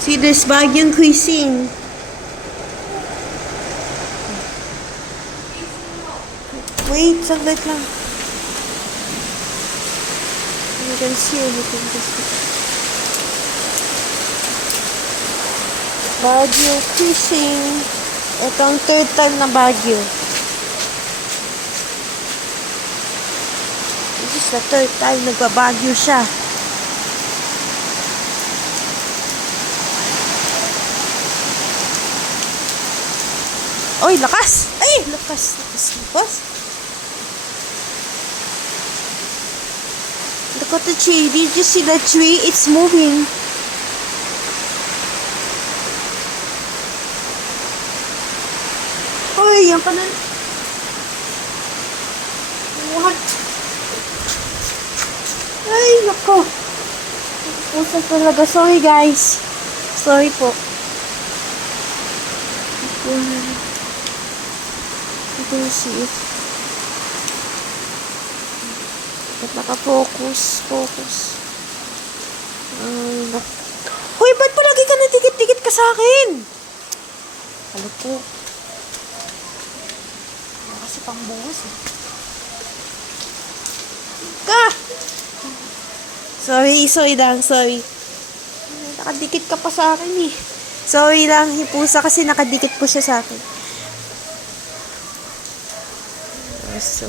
See, there's Baguio Cuisine. Wait, saglit lang. You can see everything. Baguio Cuisine. Ito ang third time na Baguio. This is the third time nagbabagyo siya. Oy, lakas! Ay, lakas. Look at the tree. Did you see the tree? It's moving. Oy, yan pa na. What? Ay, nako. Pusa talaga. Sorry, guys. Sorry po. You can see it. Ba't naka-focus? Ay, naku. Hoy, ba't pa lagi ka nadikit-dikit ka sa akin? Ano po? Wala kasi pang buhos eh. Ka! Sorry lang. Nakadikit ka pa sa akin eh. Sorry lang, yung pusa kasi nakadikit po siya sa akin. So,